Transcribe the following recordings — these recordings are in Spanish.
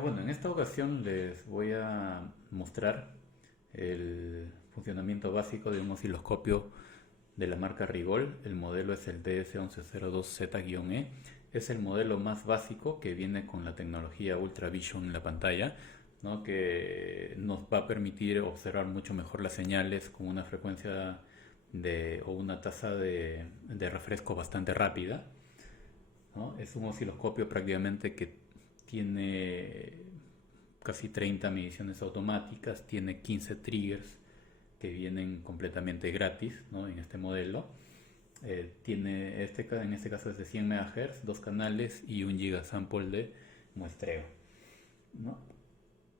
Bueno, en esta ocasión les voy a mostrar el funcionamiento básico de un osciloscopio de la marca Rigol. El modelo es el DS1102Z-E. Es el modelo más básico que viene con la tecnología UltraVision en la pantalla, ¿no? Que nos va a permitir observar mucho mejor las señales con una frecuencia o una tasa de refresco bastante rápida, ¿no? Es un osciloscopio prácticamente que tiene casi 30 mediciones automáticas, tiene 15 triggers que vienen completamente gratis, ¿no? En este modelo. En este caso es de 100 MHz, dos canales y un gigasample de muestreo, ¿no?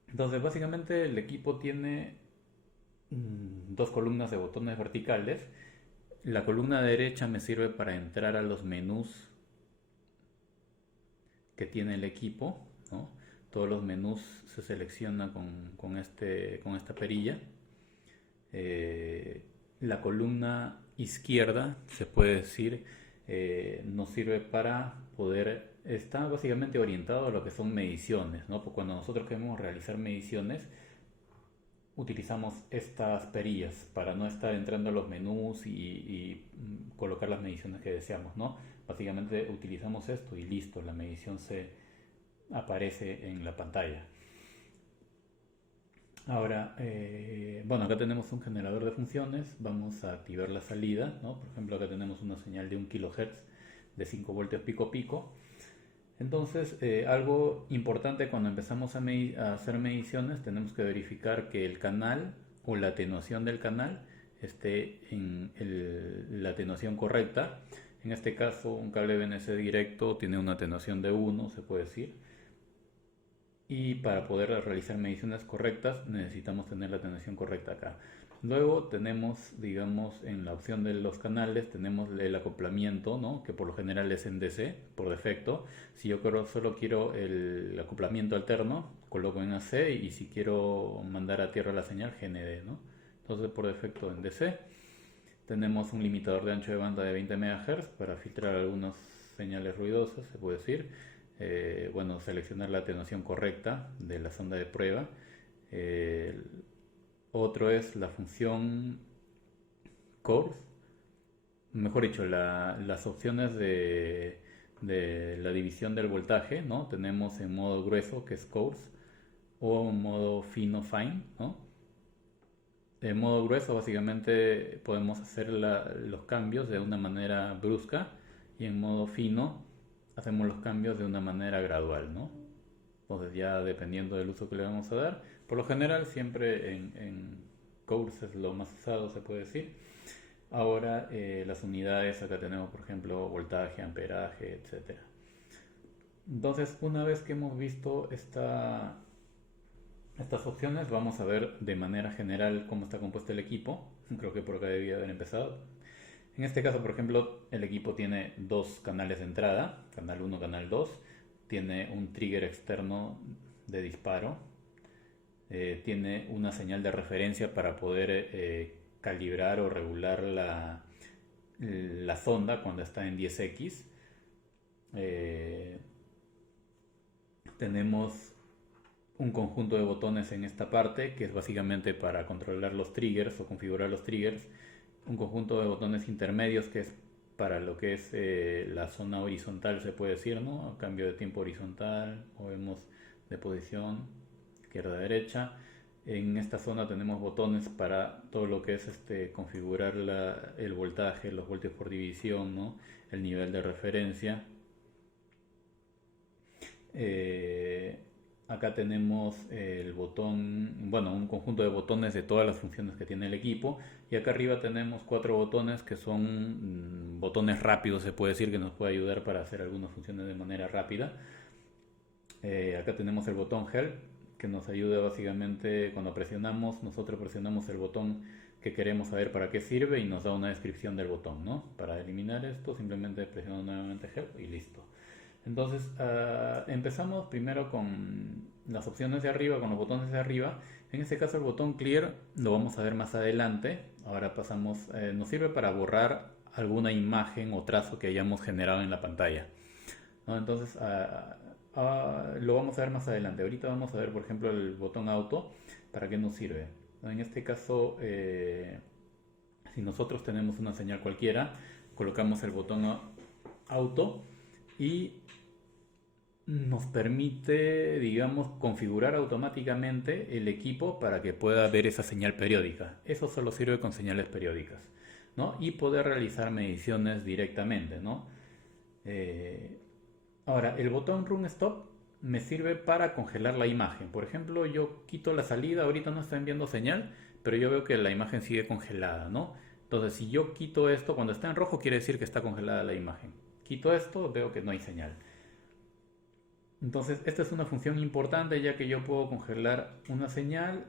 Entonces básicamente el equipo tiene dos columnas de botones verticales. La columna derecha me sirve para entrar a los menús que tiene el equipo, ¿no? Todos los menús se seleccionan con esta perilla. Eh, la columna izquierda, se puede decir, nos sirve para está básicamente orientado a lo que son mediciones, ¿no? Porque cuando nosotros queremos realizar mediciones, utilizamos estas perillas para no estar entrando a los menús y colocar las mediciones que deseamos, ¿no? Básicamente utilizamos esto y listo, la medición se aparece en la pantalla. Ahora, bueno, acá tenemos un generador de funciones, vamos a activar la salida, ¿no? Por ejemplo, acá tenemos una señal de 1 kHz de 5 voltios pico pico. Entonces, algo importante cuando empezamos a hacer mediciones, tenemos que verificar que el canal o la atenuación del canal esté en la atenuación correcta. En este caso, un cable BNC directo tiene una atenuación de 1, se puede decir. Y para poder realizar mediciones correctas necesitamos tener la atenuación correcta acá. Luego tenemos, digamos, en la opción de los canales tenemos el acoplamiento, ¿no? Que por lo general es en DC por defecto. Si yo solo quiero el acoplamiento alterno, coloco en AC, y si quiero mandar a tierra la señal, GND, ¿no? Entonces por defecto en DC. Tenemos un limitador de ancho de banda de 20 MHz para filtrar algunas señales ruidosas, se puede decir. Bueno, seleccionar la atenuación correcta de la sonda de prueba. Eh, Otro es la función course, mejor dicho, las opciones de la división del voltaje, ¿no? Tenemos en modo grueso, que es course, o en modo fino, fine, ¿no? En modo grueso básicamente podemos hacer los cambios de una manera brusca, y en modo fino hacemos los cambios de una manera gradual, ¿no? Entonces ya dependiendo del uso que le vamos a dar, por lo general siempre en Course es lo más usado, se puede decir. Ahora las unidades, acá tenemos por ejemplo voltaje, amperaje, etcétera. Entonces una vez que hemos visto estas opciones, vamos a ver de manera general cómo está compuesto el equipo. Creo que por acá debía haber empezado. En este caso, por ejemplo, el equipo tiene dos canales de entrada, canal 1, canal 2. Tiene un trigger externo de disparo. Tiene una señal de referencia para poder calibrar o regular la sonda cuando está en 10x. Eh, Tenemos un conjunto de botones en esta parte que es básicamente para controlar los triggers o configurar los triggers. Un conjunto de botones intermedios que es para lo que es la zona horizontal, se puede decir, ¿no? Cambio de tiempo horizontal, movemos de posición izquierda a derecha. En esta zona tenemos botones para todo lo que es configurar el voltaje, los voltios por división, ¿no? El nivel de referencia. Eh, Acá tenemos el botón, bueno, un conjunto de botones de todas las funciones que tiene el equipo. Y acá arriba tenemos cuatro botones que son botones rápidos, se puede decir, que nos puede ayudar para hacer algunas funciones de manera rápida. Acá tenemos el botón Help, que nos ayuda básicamente cuando presionamos, nosotros presionamos el botón que queremos saber para qué sirve y nos da una descripción del botón, ¿no? Para eliminar esto simplemente presiono nuevamente Help y listo. Entonces empezamos primero con las opciones de arriba, con los botones de arriba. En este caso el botón Clear lo vamos a ver más adelante. Ahora pasamos, nos sirve para borrar alguna imagen o trazo que hayamos generado en la pantalla, ¿no? Entonces lo vamos a ver más adelante. Ahorita vamos a ver, por ejemplo, el botón auto, para qué nos sirve. En este caso, si nosotros tenemos una señal cualquiera, colocamos el botón auto y nos permite, digamos, configurar automáticamente el equipo para que pueda ver esa señal periódica. Eso solo sirve con señales periódicas, ¿no? Y poder realizar mediciones directamente, ¿no? Eh, Ahora, el botón Run Stop me sirve para congelar la imagen. Por ejemplo, yo quito la salida, ahorita no está enviando señal, pero yo veo que la imagen sigue congelada, ¿no? Entonces, si yo quito esto, cuando está en rojo quiere decir que está congelada la imagen. Quito esto, veo que no hay señal. Entonces, esta es una función importante ya que yo puedo congelar una señal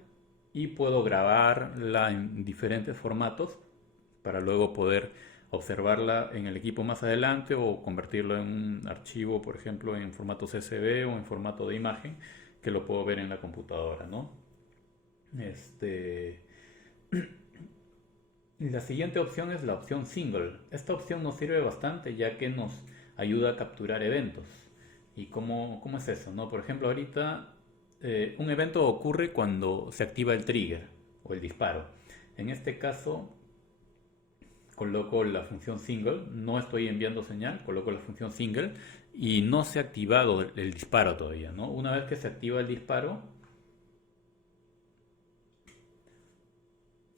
y puedo grabarla en diferentes formatos para luego poder observarla en el equipo más adelante o convertirlo en un archivo, por ejemplo, en formato CSV o en formato de imagen que lo puedo ver en la computadora, ¿no? Este, la siguiente opción es la opción Single. Esta opción nos sirve bastante ya que nos ayuda a capturar eventos. ¿Y cómo es eso? ¿No? Por ejemplo, ahorita un evento ocurre cuando se activa el trigger o el disparo. En este caso, coloco la función single, no estoy enviando señal, coloco la función single y no se ha activado el disparo todavía, ¿no? Una vez que se activa el disparo,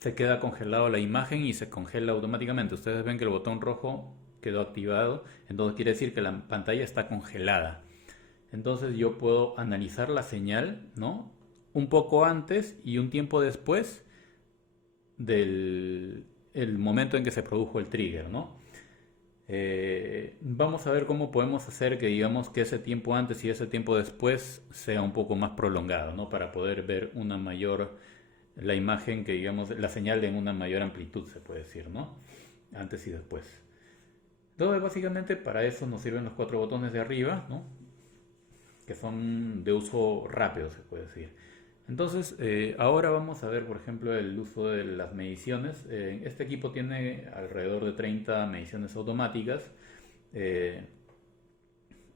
se queda congelado la imagen y se congela automáticamente. Ustedes ven que el botón rojo quedó activado, entonces quiere decir que la pantalla está congelada. Entonces yo puedo analizar la señal, ¿no? Un poco antes y un tiempo después del el momento en que se produjo el trigger, ¿no? Vamos a ver cómo podemos hacer que digamos que ese tiempo antes y ese tiempo después sea un poco más prolongado, ¿no? Para poder ver una mayor, la imagen que digamos, la señal en una mayor amplitud se puede decir, ¿no? Antes y después. Entonces básicamente para eso nos sirven los cuatro botones de arriba, ¿no? Que son de uso rápido se puede decir. Entonces, ahora vamos a ver, por ejemplo, el uso de las mediciones. Este equipo tiene alrededor de 30 mediciones automáticas. Eh,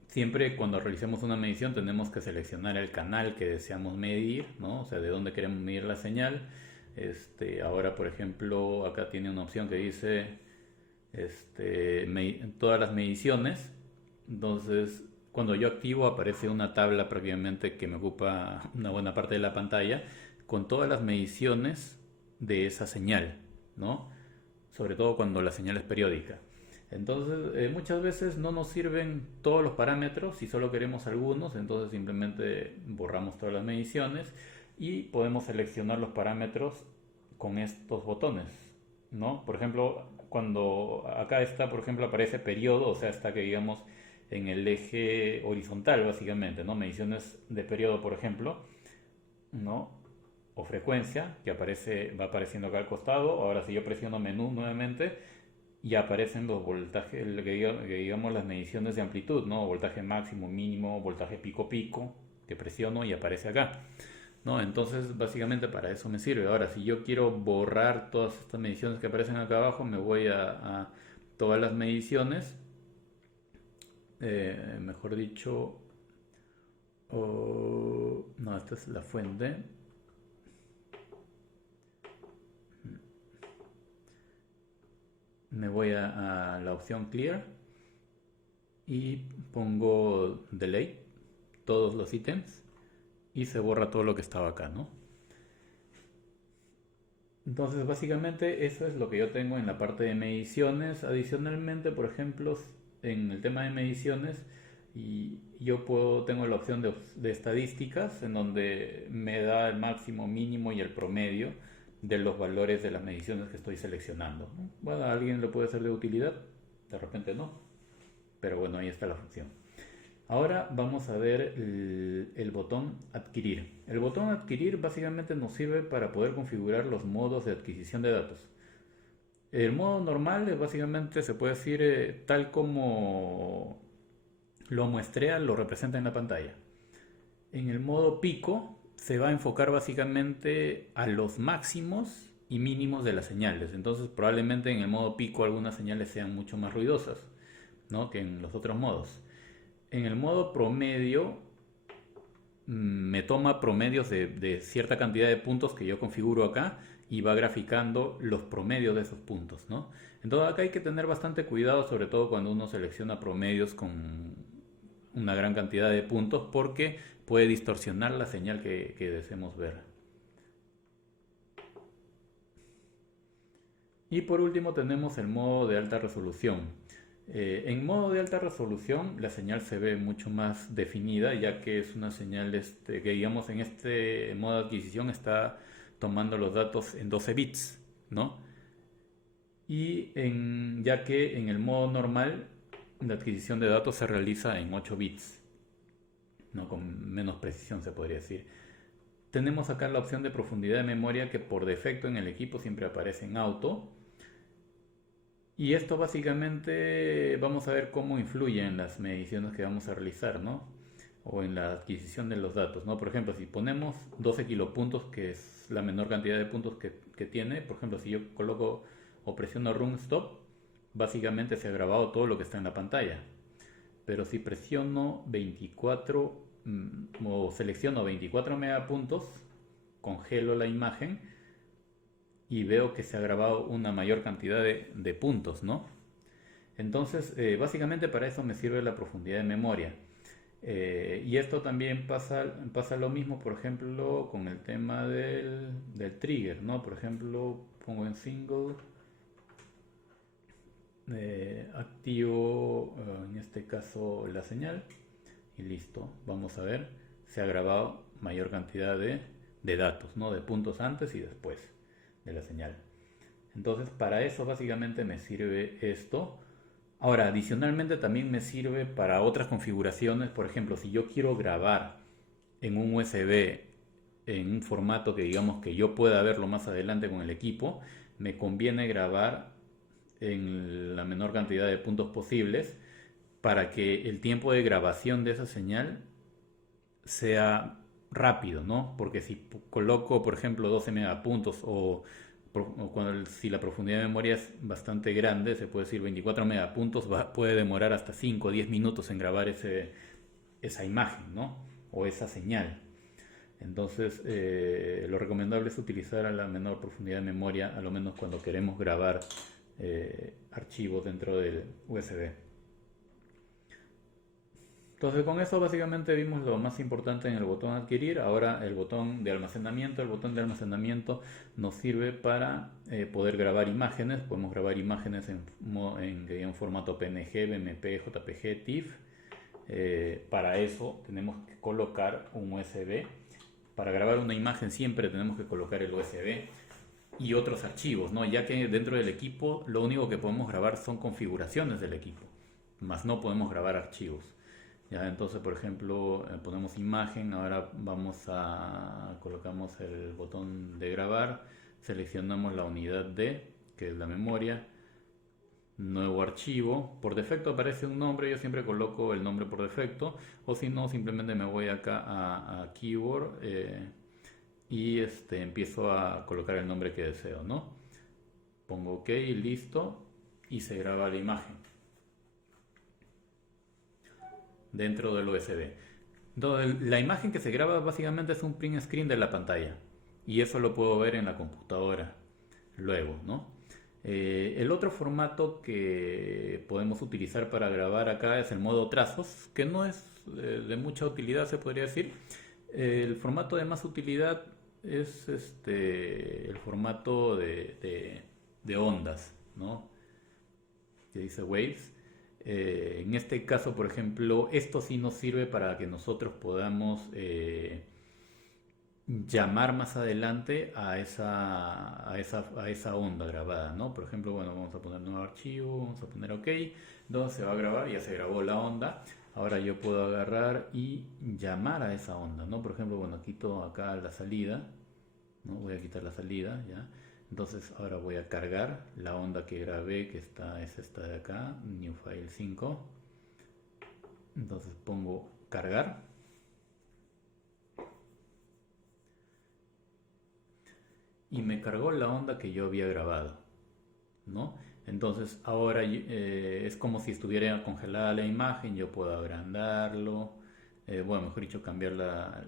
Siempre cuando realicemos una medición tenemos que seleccionar el canal que deseamos medir, ¿no? O sea, de dónde queremos medir la señal. Ahora, por ejemplo, acá tiene una opción que dice todas las mediciones. Entonces, cuando yo activo aparece una tabla prácticamente que me ocupa una buena parte de la pantalla con todas las mediciones de esa señal, ¿no? Sobre todo cuando la señal es periódica. Entonces, muchas veces no nos sirven todos los parámetros si solo queremos algunos, entonces simplemente borramos todas las mediciones y podemos seleccionar los parámetros con estos botones, ¿no? Por ejemplo, cuando acá está, por ejemplo, aparece periodo, o sea, está que digamos en el eje horizontal básicamente, ¿no? Mediciones de periodo, por ejemplo, ¿no? O frecuencia, que aparece, va apareciendo acá al costado. Ahora si yo presiono menú nuevamente, ya aparecen los voltajes, que digamos las mediciones de amplitud, ¿no? Voltaje máximo, mínimo, voltaje pico pico, que presiono y aparece acá, ¿no? Entonces básicamente para eso me sirve. Ahora si yo quiero borrar todas estas mediciones que aparecen acá abajo, me voy a todas las mediciones, mejor dicho, no, esta es la fuente. Me voy a la opción Clear y pongo Delete todos los ítems y se borra todo lo que estaba acá, ¿no? Entonces básicamente eso es lo que yo tengo en la parte de mediciones. Adicionalmente, por ejemplo, en el tema de mediciones, y yo tengo la opción de estadísticas en donde me da el máximo, mínimo y el promedio de los valores de las mediciones que estoy seleccionando, ¿no? Bueno, a alguien le puede ser de utilidad, de repente no, pero bueno, ahí está la función. Ahora vamos a ver el botón adquirir. El botón adquirir básicamente nos sirve para poder configurar los modos de adquisición de datos. El modo normal básicamente se puede decir tal como lo muestrea, lo representa en la pantalla. En el modo pico se va a enfocar básicamente a los máximos y mínimos de las señales. Entonces probablemente en el modo pico algunas señales sean mucho más ruidosas, ¿no? Que en los otros modos. En el modo promedio me toma promedios de cierta cantidad de puntos que yo configuro acá y va graficando los promedios de esos puntos, ¿no? Entonces acá hay que tener bastante cuidado, sobre todo cuando uno selecciona promedios con una gran cantidad de puntos, porque puede distorsionar la señal que deseemos ver. Y por último tenemos el modo de alta resolución. En modo de alta resolución la señal se ve mucho más definida, ya que es una señal que digamos en este modo de adquisición está tomando los datos en 12 bits, ¿no? Ya que en el modo normal la adquisición de datos se realiza en 8 bits, ¿no? Con menos precisión se podría decir. Tenemos acá la opción de profundidad de memoria que por defecto en el equipo siempre aparece en auto. Y esto básicamente vamos a ver cómo influye en las mediciones que vamos a realizar, ¿no? O en la adquisición de los datos, ¿no? Por ejemplo, si ponemos 12 kilopuntos, que es la menor cantidad de puntos que tiene, por ejemplo, si yo coloco o presiono Run Stop, básicamente se ha grabado todo lo que está en la pantalla. Pero si presiono 24 o selecciono 24 megapuntos, congelo la imagen y veo que se ha grabado una mayor cantidad de puntos, ¿no? Entonces, básicamente para eso me sirve la profundidad de memoria. Y esto también pasa lo mismo, por ejemplo, con el tema del trigger, ¿no? Por ejemplo, pongo en single, activo en este caso la señal y listo. Vamos a ver, se ha grabado mayor cantidad de datos, ¿no? De puntos antes y después de la señal. Entonces, para eso básicamente me sirve esto. Ahora, adicionalmente también me sirve para otras configuraciones. Por ejemplo, si yo quiero grabar en un USB en un formato que digamos que yo pueda verlo más adelante con el equipo, me conviene grabar en la menor cantidad de puntos posibles para que el tiempo de grabación de esa señal sea rápido, ¿no? Porque si coloco, por ejemplo, 12 megapuntos si la profundidad de memoria es bastante grande, se puede decir 24 megapuntos, puede demorar hasta 5 o 10 minutos en grabar esa imagen, ¿no? O esa señal. Entonces, lo recomendable es utilizar a la menor profundidad de memoria, a lo menos cuando queremos grabar archivos dentro del USB. Entonces con eso básicamente vimos lo más importante en el botón adquirir. Ahora el botón de almacenamiento. El botón de almacenamiento nos sirve para poder grabar imágenes. Podemos grabar imágenes en formato PNG, BMP, JPG, TIFF. Para eso tenemos que colocar un USB. Para grabar una imagen siempre tenemos que colocar el USB y otros archivos, ¿no? Ya que dentro del equipo lo único que podemos grabar son configuraciones del equipo, más no podemos grabar archivos. Ya, entonces, por ejemplo, ponemos imagen, ahora colocamos el botón de grabar, seleccionamos la unidad D, que es la memoria, nuevo archivo, por defecto aparece un nombre, yo siempre coloco el nombre por defecto, o si no, simplemente me voy acá a Keyboard y empiezo a colocar el nombre que deseo, ¿no? Pongo OK, listo, y se graba la imagen dentro del USB. Entonces, la imagen que se graba básicamente es un print screen de la pantalla y eso lo puedo ver en la computadora luego, ¿no? El otro formato que podemos utilizar para grabar acá es el modo trazos, que no es de mucha utilidad, se podría decir. El formato de más utilidad es el formato de ondas, ¿no? Que dice waves. En este caso, por ejemplo, esto sí nos sirve para que nosotros podamos llamar más adelante a esa onda grabada, ¿no? Por ejemplo, bueno, vamos a poner nuevo archivo, vamos a poner OK, entonces se va a grabar, ya se grabó la onda. Ahora yo puedo agarrar y llamar a esa onda, ¿no? Por ejemplo, bueno, quito acá la salida, ¿no? Voy a quitar la salida, ¿ya? Entonces ahora voy a cargar la onda que grabé, que es esta de acá, New File 5. Entonces pongo cargar. Y me cargó la onda que yo había grabado, ¿no? Entonces ahora es como si estuviera congelada la imagen, yo puedo agrandarlo, bueno, mejor dicho, cambiar la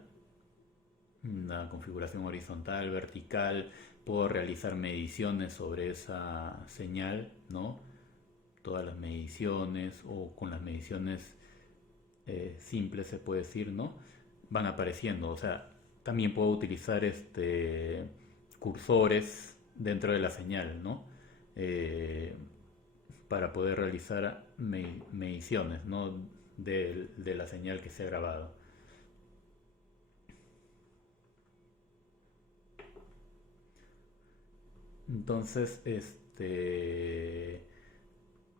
configuración horizontal, vertical, puedo realizar mediciones sobre esa señal, ¿no? Todas las mediciones o con las mediciones simples se puede decir, ¿no? Van apareciendo, o sea, también puedo utilizar cursores dentro de la señal, ¿no? Eh, para poder realizar mediciones, ¿no? De la señal que se ha grabado. Entonces,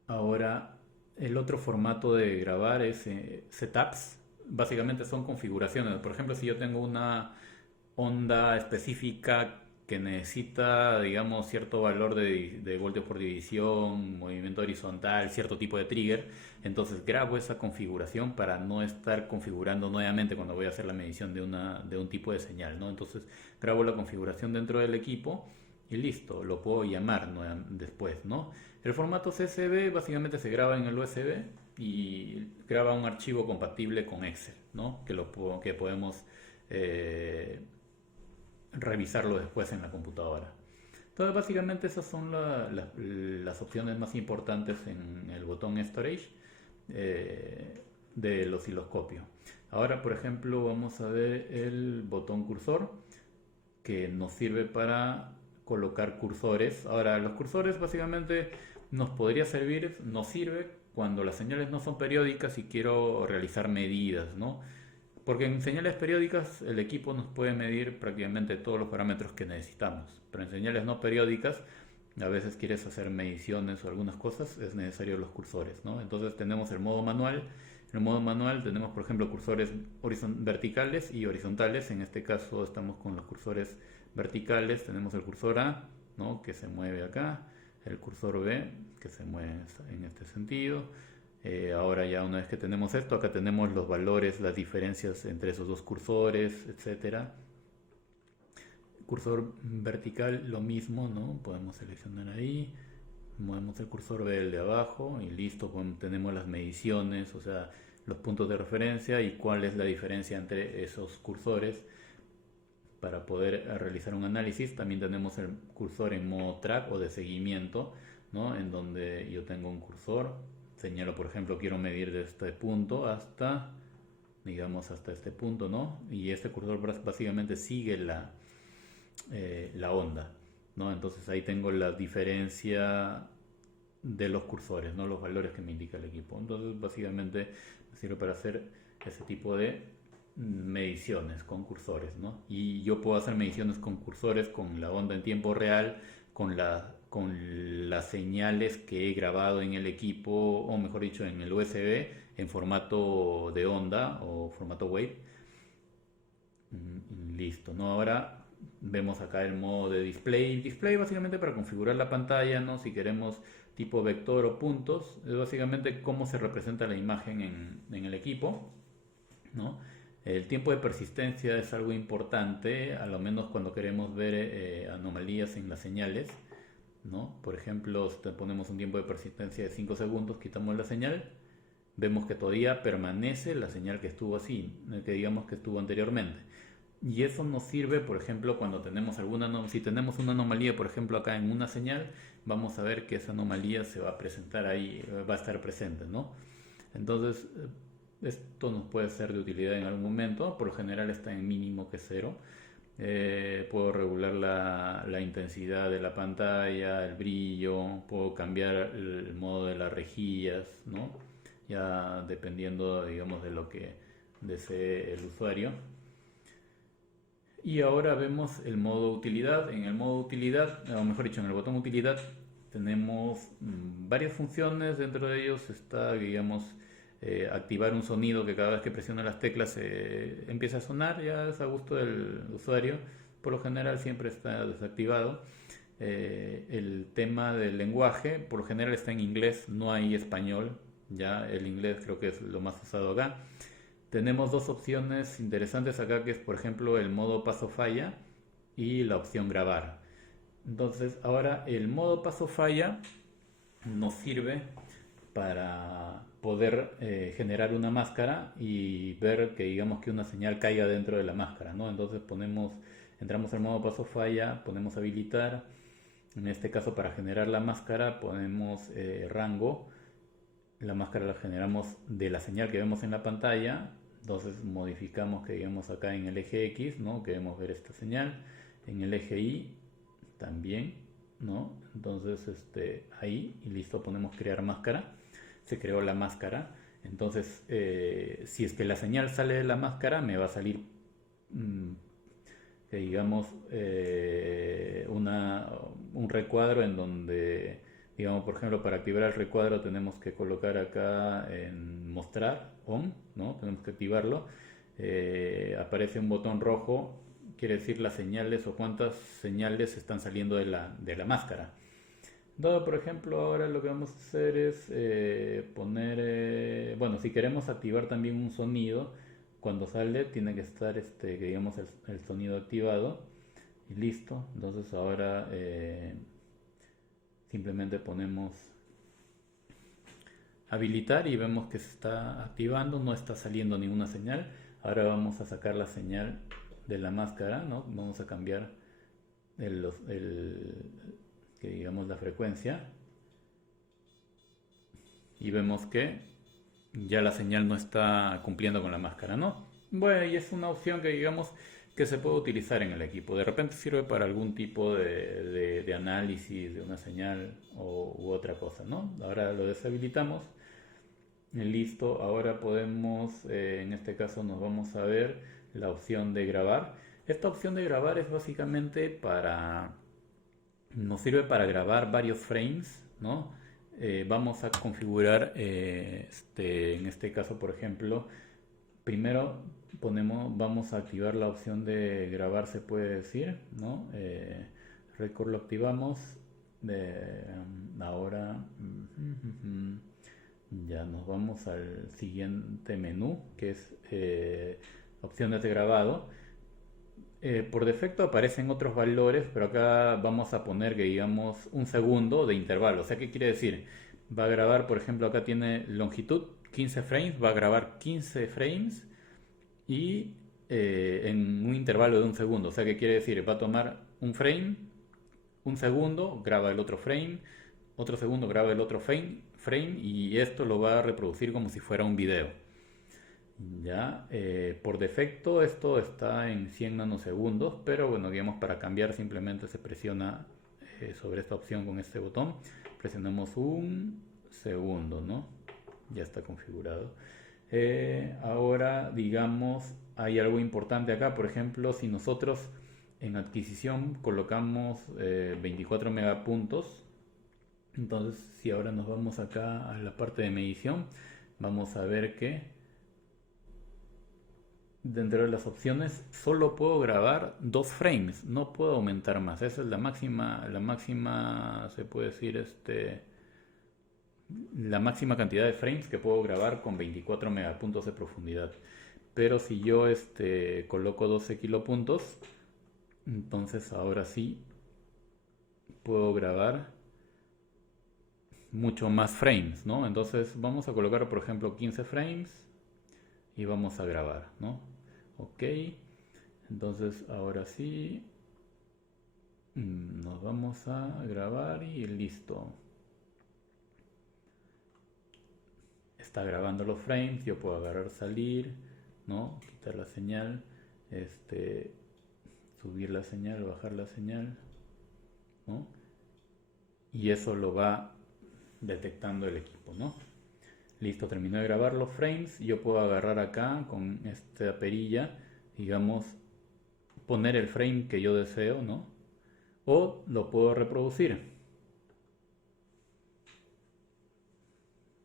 ahora el otro formato de grabar es setups. Básicamente son configuraciones. Por ejemplo, si yo tengo una onda específica que necesita, digamos, cierto valor de voltios por división, movimiento horizontal, cierto tipo de trigger, entonces grabo esa configuración para no estar configurando nuevamente cuando voy a hacer la medición de un tipo de señal, ¿no? Entonces grabo la configuración dentro del equipo y listo, lo puedo llamar después, ¿no? El formato CSV básicamente se graba en el USB y graba un archivo compatible con Excel, ¿no? Que podemos eh, revisarlo después en la computadora. Entonces, básicamente esas son las opciones más importantes en el botón Storage del osciloscopio. Ahora, por ejemplo, vamos a ver el botón cursor que nos sirve para colocar cursores. Ahora, los cursores básicamente nos sirve cuando las señales no son periódicas y quiero realizar medidas, ¿no? Porque en señales periódicas el equipo nos puede medir prácticamente todos los parámetros que necesitamos, pero en señales no periódicas a veces quieres hacer mediciones o algunas cosas, es necesario los cursores, ¿no? Entonces tenemos el modo manual. En el modo manual tenemos, por ejemplo, cursores verticales y horizontales. En este caso estamos con los cursores verticales. Tenemos el cursor A, ¿no? Que se mueve acá, el cursor B, que se mueve en este sentido. Ahora ya una vez que tenemos esto, acá tenemos los valores, las diferencias entre esos dos cursores, etcétera. Cursor vertical lo mismo, ¿no? Podemos seleccionar ahí, movemos el cursor B el de abajo y listo, tenemos las mediciones, o sea, los puntos de referencia y cuál es la diferencia entre esos cursores para poder realizar un análisis. También tenemos el cursor en modo track o de seguimiento, ¿no? En donde yo tengo un cursor, señalo, por ejemplo, quiero medir de este punto hasta, digamos, hasta este punto, ¿no? Y este cursor básicamente sigue la onda, ¿no? Entonces ahí tengo la diferencia de los cursores, ¿no? Los valores que me indica el equipo. Entonces básicamente me sirve para hacer ese tipo de mediciones con cursores, ¿no? Y yo puedo hacer mediciones con cursores, con la onda en tiempo real, con las señales que he grabado en el equipo, o mejor dicho, en el USB, en formato de onda o formato wave. Listo, ¿no? Ahora vemos acá el modo de display. Display básicamente para configurar la pantalla, ¿no? Si queremos tipo vector o puntos, es básicamente cómo se representa la imagen en el equipo, ¿no? El tiempo de persistencia es algo importante, a lo menos cuando queremos ver anomalías en las señales, ¿no? Por ejemplo, si ponemos un tiempo de persistencia de 5 segundos, quitamos la señal, vemos que todavía permanece la señal que estuvo así, que digamos que estuvo anteriormente. Y eso nos sirve, por ejemplo, cuando tenemos si tenemos una anomalía, por ejemplo, acá en una señal, vamos a ver que esa anomalía se va a presentar ahí, va a estar presente, ¿no? Entonces, esto nos puede ser de utilidad en algún momento. Por lo general está en mínimo que cero. Puedo regular la intensidad de la pantalla, el brillo, puedo cambiar el modo de las rejillas, ¿no? Ya dependiendo, digamos, de lo que desee el usuario. Y ahora vemos el modo utilidad. En el modo utilidad, o mejor dicho, en el botón utilidad tenemos varias funciones. Dentro de ellos está, digamos, activar un sonido que cada vez que presiona las teclas empieza a sonar, ya es a gusto del usuario. Por lo general siempre está desactivado. El tema del lenguaje, por lo general está en inglés, no hay español. Ya el inglés creo que es lo más usado acá. Tenemos dos opciones interesantes acá, que es por ejemplo el modo paso falla y la opción grabar. Entonces ahora el modo paso falla nos sirve para poder generar una máscara y ver que digamos que una señal caiga dentro de la máscara, ¿no? Entonces entramos al modo paso falla, ponemos habilitar. En este caso, para generar la máscara ponemos rango. La máscara la generamos de la señal que vemos en la pantalla. Entonces modificamos que digamos acá en el eje X, ¿no? Queremos ver esta señal. En el eje Y también, ¿no? Entonces ahí y listo, ponemos crear máscara. Se creó la máscara. Entonces si es que la señal sale de la máscara, me va a salir mm, digamos un recuadro en donde, digamos, por ejemplo, para activar el recuadro tenemos que colocar acá en mostrar on, ¿no? Tenemos que activarlo. Aparece un botón rojo, quiere decir las señales o cuántas señales están saliendo de la máscara. Entonces, por ejemplo, ahora lo que vamos a hacer es poner, bueno, si queremos activar también un sonido, cuando sale tiene que estar, que digamos, el sonido activado y listo. Entonces ahora simplemente ponemos habilitar y vemos que se está activando, no está saliendo ninguna señal. Ahora vamos a sacar la señal de la máscara, ¿no? Vamos a cambiar que digamos la frecuencia y vemos que ya la señal no está cumpliendo con la máscara, ¿no? Bueno, y es una opción que digamos que se puede utilizar en el equipo. De repente sirve para algún tipo de análisis de una señal u otra cosa, ¿no? Ahora lo deshabilitamos. Listo, ahora podemos, en este caso nos vamos a ver la opción de grabar. Esta opción de grabar es básicamente nos sirve para grabar varios frames, ¿no? Vamos a configurar, en este caso, por ejemplo, primero vamos a activar la opción de grabar, se puede decir, ¿no? Record lo activamos. Ahora ya nos vamos al siguiente menú, que es opciones de grabado. Por defecto aparecen otros valores, pero acá vamos a poner que digamos un segundo de intervalo. O sea, ¿qué quiere decir? Va a grabar, por ejemplo, acá tiene longitud 15 frames, va a grabar 15 frames y en un intervalo de un segundo. O sea, ¿qué quiere decir? Va a tomar un frame, un segundo, graba el otro frame, otro segundo, graba el otro frame y esto lo va a reproducir como si fuera un video. Ya, por defecto esto está en 100 nanosegundos, pero bueno, digamos para cambiar simplemente se presiona sobre esta opción con este botón, presionamos un segundo, ¿no? Ya está configurado. Ahora, digamos, hay algo importante acá, por ejemplo, si nosotros en adquisición colocamos 24 megapuntos, entonces si ahora nos vamos acá a la parte de medición, vamos a ver que dentro de las opciones solo puedo grabar 2 frames, no puedo aumentar más. Esa es la máxima se puede decir, la máxima cantidad de frames que puedo grabar con 24 megapuntos de profundidad. Pero si yo coloco 12 kilopuntos, entonces ahora sí puedo grabar mucho más frames, ¿no? Entonces vamos a colocar, por ejemplo, 15 frames y vamos a grabar, ¿no? Ok, entonces ahora sí nos vamos a grabar y listo. Está grabando los frames, yo puedo agarrar, salir, ¿no? Quitar la señal, subir la señal, bajar la señal, ¿no? Y eso lo va detectando el equipo, ¿no? Listo, terminó de grabar los frames. Yo puedo agarrar acá con esta perilla, digamos, poner el frame que yo deseo, ¿no? O lo puedo reproducir.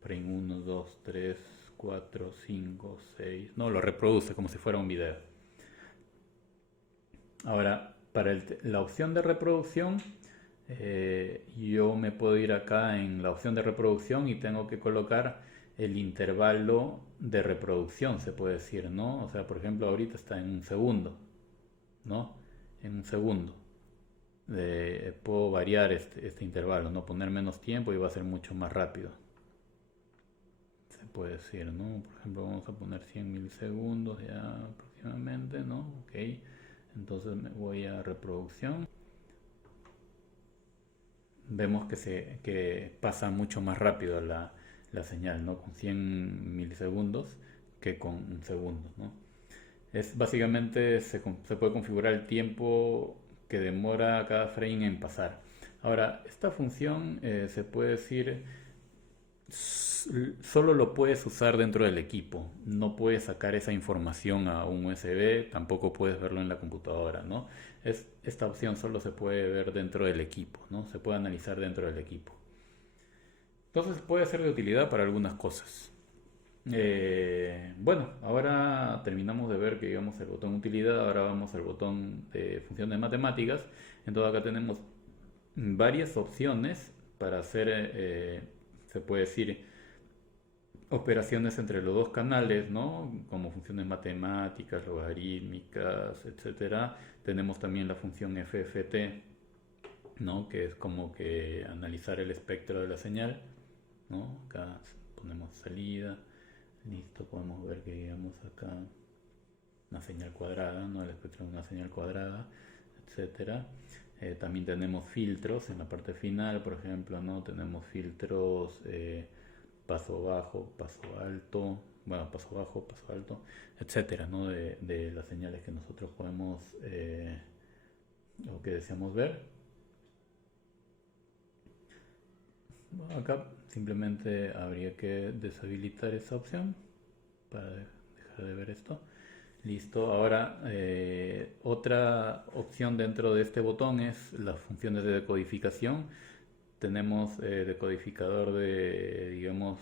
Frame 1, 2, 3, 4, 5, 6. No, lo reproduce como si fuera un video. Ahora, para la opción de reproducción, yo me puedo ir acá en la opción de reproducción y tengo que colocar el intervalo de reproducción, se puede decir, ¿no? O sea, por ejemplo, ahorita está en un segundo, ¿no? En un segundo. puedo variar este intervalo, ¿no? Poner menos tiempo y va a ser mucho más rápido. Se puede decir, ¿no? Por ejemplo, vamos a poner 100 milisegundos ya aproximadamente, ¿no? Ok. Entonces me voy a reproducción. Vemos que pasa mucho más rápido la señal, ¿no? Con 100 milisegundos que con un segundo, ¿no? Es básicamente se puede configurar el tiempo que demora cada frame en pasar. Ahora, esta función se puede decir solo lo puedes usar dentro del equipo. No puedes sacar esa información a un USB, tampoco puedes verlo en la computadora, ¿no? Esta opción solo se puede ver dentro del equipo, ¿no? Se puede analizar dentro del equipo. Entonces puede ser de utilidad para algunas cosas. Bueno, ahora terminamos de ver que digamos el botón utilidad, ahora vamos al botón de funciones matemáticas. Entonces acá tenemos varias opciones para hacer, se puede decir, operaciones entre los dos canales, ¿no? Como funciones matemáticas, logarítmicas, etcétera. Tenemos también la función FFT, ¿no? Que es como que analizar el espectro de la señal, ¿no? Acá ponemos salida, listo, podemos ver que digamos acá una señal cuadrada, ¿no? El espectro de una señal cuadrada, etcétera. También tenemos filtros en la parte final, por ejemplo, ¿no? Tenemos filtros paso bajo, paso alto, bueno, paso bajo, paso alto, etcétera, ¿no? De las señales que nosotros podemos o que deseamos ver. Bueno, acá simplemente habría que deshabilitar esa opción para dejar de ver esto. Listo, ahora otra opción dentro de este botón es las funciones de decodificación. Tenemos decodificador de, digamos,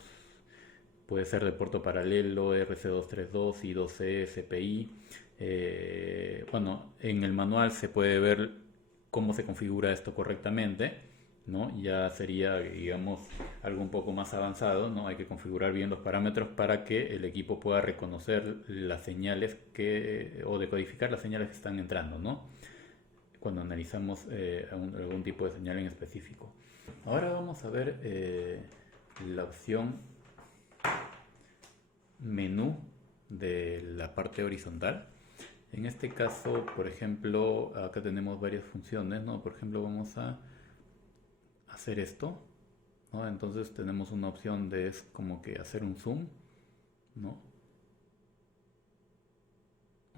puede ser de puerto paralelo, RC232, I2C, CPI. Bueno, en el manual se puede ver cómo se configura esto correctamente, ¿no? Ya sería, digamos, algo un poco más avanzado, ¿no? Hay que configurar bien los parámetros para que el equipo pueda reconocer las señales o decodificar las señales que están entrando, ¿no? Cuando analizamos algún tipo de señal en específico. Ahora vamos a ver la opción menú de la parte horizontal. En este caso, por ejemplo, acá tenemos varias funciones, ¿no? Por ejemplo, vamos a hacer esto, ¿no? Entonces tenemos una opción de es como que hacer un zoom, ¿no?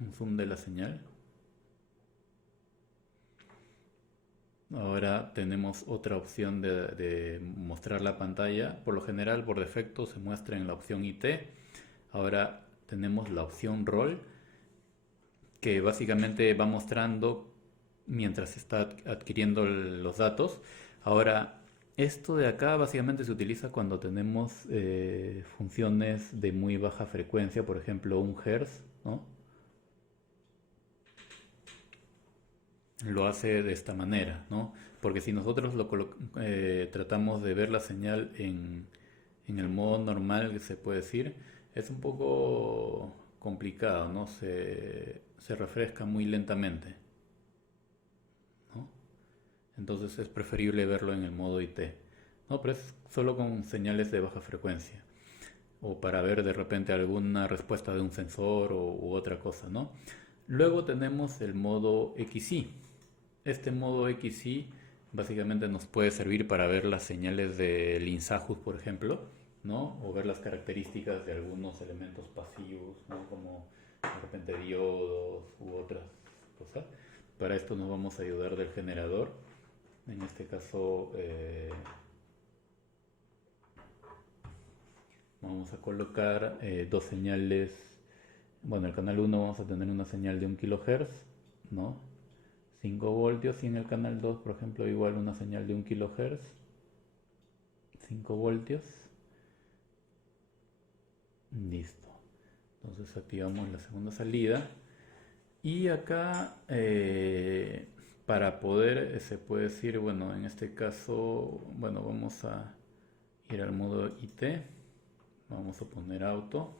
Un zoom de la señal. Ahora tenemos otra opción de mostrar la pantalla. Por lo general, por defecto, se muestra en la opción IT. Ahora tenemos la opción roll, que básicamente va mostrando mientras está adquiriendo los datos. Ahora, esto de acá básicamente se utiliza cuando tenemos funciones de muy baja frecuencia, por ejemplo 1 Hz, ¿no? Lo hace de esta manera, ¿no? Porque si nosotros tratamos de ver la señal en el modo normal, que se puede decir, es un poco complicado, ¿no? Se refresca muy lentamente, ¿no? Entonces es preferible verlo en el modo IT, ¿no? Pero es solo con señales de baja frecuencia o para ver de repente alguna respuesta de un sensor u otra cosa, ¿no? Luego tenemos el modo XY. Este modo XY básicamente nos puede servir para ver las señales del INSAJUS, por ejemplo, ¿no? O ver las características de algunos elementos pasivos, ¿no? Como de repente diodos u otras cosas. Para esto nos vamos a ayudar del generador. En este caso vamos a colocar dos señales. Bueno, en el canal 1 vamos a tener una señal de 1 kHz, ¿no? 5 voltios, y en el canal 2, por ejemplo, igual una señal de 1 kHz, 5 voltios. Listo. Entonces activamos la segunda salida. Y acá, para poder, se puede decir, bueno, en este caso, bueno, vamos a ir al modo IT. Vamos a poner auto.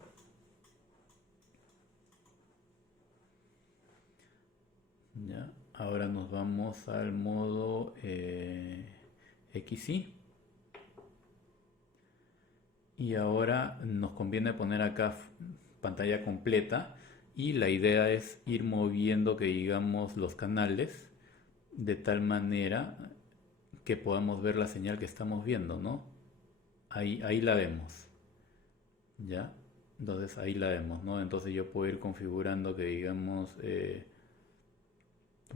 Ya, Ahora nos vamos al modo XY. Y ahora nos conviene poner acá pantalla completa. Y la idea es ir moviendo, que digamos, los canales de tal manera que podamos ver la señal que estamos viendo, ¿no? Ahí la vemos, ¿ya? Entonces ahí la vemos, ¿no? Entonces yo puedo ir configurando que digamos,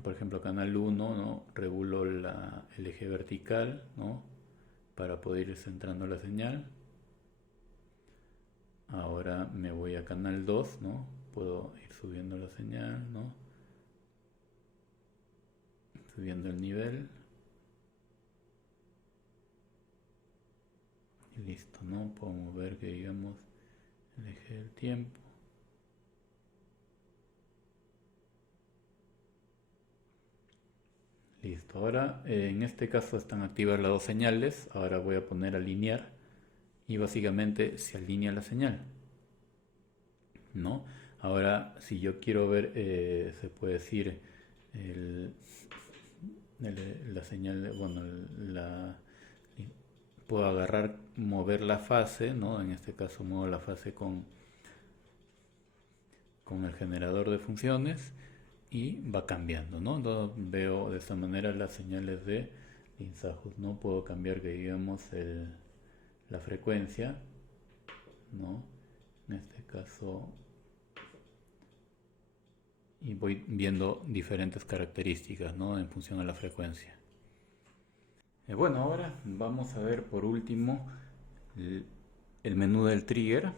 por ejemplo, canal 1, ¿no? Regulo el eje vertical, ¿no? Para poder ir centrando la señal. Ahora me voy a canal 2, ¿no? Puedo ir subiendo la señal, ¿no? Subiendo el nivel. Y listo, ¿no? Podemos ver que digamos el eje del tiempo. Listo, ahora en este caso están activas las dos señales. Ahora voy a poner alinear y básicamente se alinea la señal, ¿no? Ahora si yo quiero ver, se puede decir la señal, bueno, puedo agarrar, mover la fase, ¿no? En este caso muevo la fase con el generador de funciones y va cambiando, ¿no? Entonces veo de esta manera las señales de Linsajus, ¿no? Puedo cambiar, que digamos, la frecuencia, ¿no? En este caso, y voy viendo diferentes características, ¿no? En función a la frecuencia. Bueno, ahora vamos a ver por último el menú del trigger.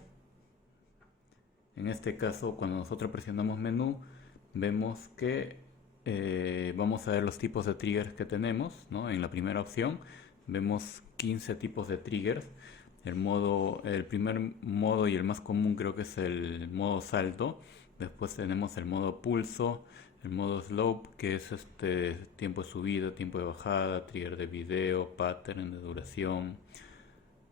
En este caso, cuando nosotros presionamos menú, vemos que vamos a ver los tipos de triggers que tenemos, ¿no? En la primera opción vemos 15 tipos de triggers. El primer modo y el más común creo que es el modo salto. Después tenemos el modo pulso, el modo slope, que es tiempo de subida, tiempo de bajada, trigger de video, pattern de duración,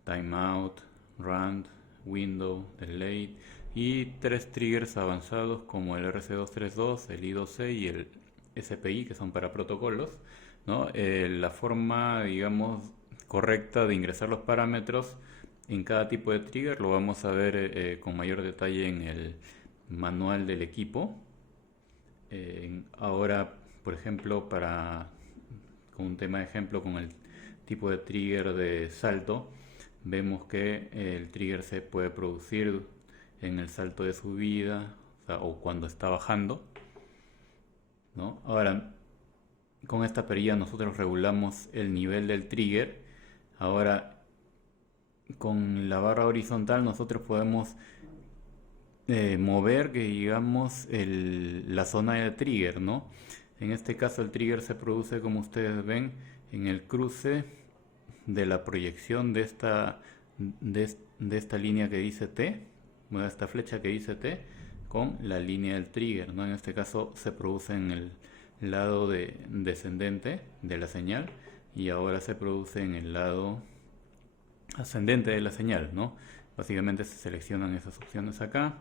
timeout, rand, window, delay, y tres triggers avanzados como el RC232, el I2C y el SPI, que son para protocolos, ¿no? La forma, digamos, correcta de ingresar los parámetros en cada tipo de trigger lo vamos a ver con mayor detalle en el manual del equipo. Ahora, por ejemplo, con un tema de ejemplo, con el tipo de trigger de salto, vemos que el trigger se puede producir en el salto de subida, o cuando está bajando, ¿no? Ahora, con esta perilla nosotros regulamos el nivel del trigger. Ahora, con la barra horizontal nosotros podemos mover, que digamos, la zona de trigger, ¿no? En este caso el trigger se produce, como ustedes ven, en el cruce de la proyección de esta línea que dice T, de esta flecha que dice T, con la línea del trigger, ¿no? En este caso se produce en el lado descendente de la señal, y ahora se produce en el lado ascendente de la señal, ¿no? Básicamente se seleccionan esas opciones acá.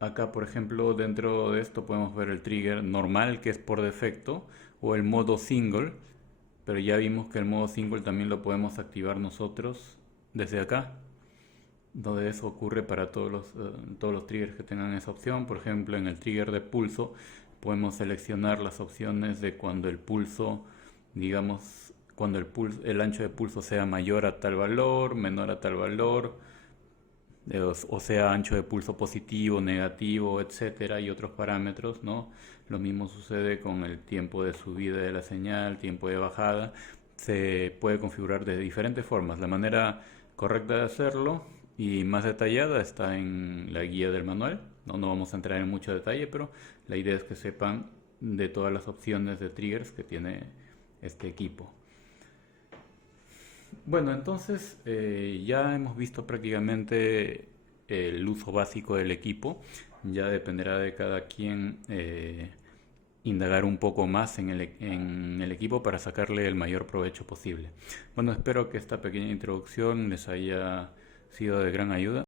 Acá, por ejemplo, dentro de esto podemos ver el trigger normal, que es por defecto, o el modo single, pero ya vimos que el modo single también lo podemos activar nosotros desde acá, donde eso ocurre para todos los triggers que tengan esa opción. Por ejemplo, en el trigger de pulso podemos seleccionar las opciones de cuando el pulso, digamos, cuando el ancho de pulso sea mayor a tal valor, menor a tal valor, o sea, ancho de pulso positivo, negativo, etcétera, y otros parámetros, ¿no? Lo mismo sucede con el tiempo de subida de la señal, tiempo de bajada. Se puede configurar de diferentes formas. La manera correcta de hacerlo y más detallada está en la guía del manual. No vamos a entrar en mucho detalle, pero la idea es que sepan de todas las opciones de triggers que tiene este equipo. Bueno, entonces ya hemos visto prácticamente el uso básico del equipo. Ya dependerá de cada quien indagar un poco más en el equipo para sacarle el mayor provecho posible. Bueno, espero que esta pequeña introducción les haya sido de gran ayuda.